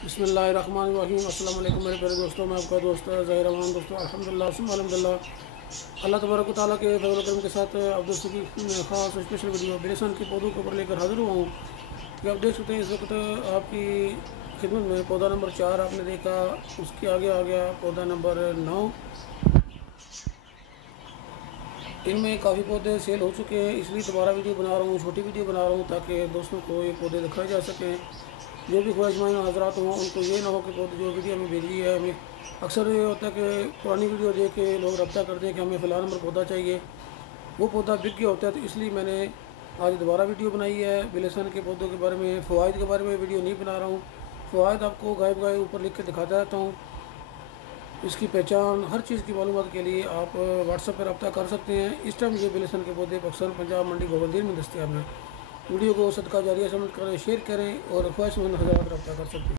बिस्मिल्लाहिर्रहमानिर्रहीम। अस्सलाम वालेकुम मेरे प्यारे दोस्तों, मैं आपका दोस्त ज़ाहिर रहमान। दोस्तों अल्हम्दुलिल्लाह सुम्मा अल्हम्दुलिल्लाह, अल्लाह तबारक व तआला के फज़ल व करम के साथ आप दोस्तों की ख़ास स्पेशल वीडियो बेलसन के पौधों के ऊपर लेकर हाज़िर हुआ हूँ। कि आप देख सकते हैं इस वक्त आपकी खिदमत में पौधा नंबर 4 आपने देखा, उसके आगे आ गया पौधा नंबर 9। इनमें काफ़ी पौधे सेल हो चुके हैं, इसलिए दोबारा वीडियो बना रहा हूँ, छोटी वीडियो बना रहा हूँ ताकि दोस्तों को ये पौधे दिखाए जा सकें। जो भी ख्वाहिशमंद हज़रात हों उनको ये ना हो कि पौधे जो वीडियो हमें भेजी है, हमें अक्सर ये होता है कि पुरानी वीडियो देख के लोग रब्ता करते हैं कि हमें फ़लाँ नंबर पौधा चाहिए, वो पौधा बिक गया होता है। तो इसलिए मैंने आज दोबारा वीडियो बनाई है। बेलसन के पौधों के बारे में, फ़वाइद के बारे में वीडियो नहीं बना रहा हूँ। फ़वाइद आपको गायब गायब ऊपर लिख के दिखाता रहता हूँ। इसकी पहचान हर चीज़ की मालूमात के लिए आप व्हाट्सएप पर रब्ता कर सकते हैं। इस टाइम ये बेलसन के पौधे पाकिस्तान पंजाब मंडी गोबंदीर में दस्तियाब हैं। वीडियो को सदका जारिया समझ कर शेयर करें और ख्वाहिशमंद हज़रात रब्ता कर सकते हैं।